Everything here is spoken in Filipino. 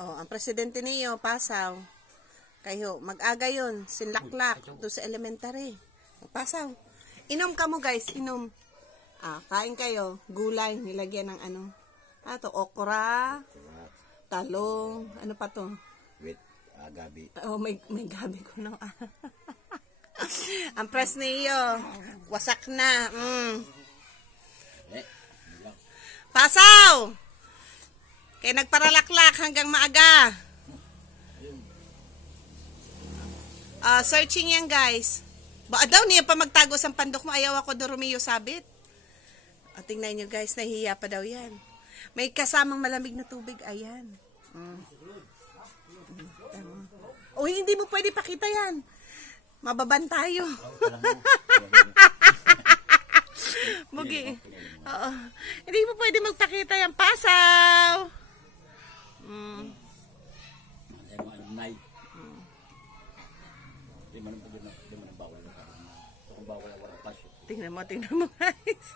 Oh, ang presidente niyo, pasaw. Kayo, mag-aga yun. Sinlaklak. Doon sa elementary. Pasaw. Inom ka mo, guys. Inom. Kain kayo. Gulay. Nilagyan ng ano. To okra. Talong. Ano pa to? With gabi. Oh, may gabi ko nang. Ang press niyo. Wasak na. Pasaw! Kaya nagparalaklak hanggang maaga. Searching yan, guys. Ba daw niya pa magtago sa pandok mo. Ayaw ako do Romeo sabit. Tingnan nyo, guys. Nahihiya pa daw yan. May kasamang malamig na tubig. Ayan. Hindi mo pwede pakita yan. Mababan tayo. Mugi. Oo. Hindi mo pwede magpakita yan. Pasaw! Tingnan mo guys.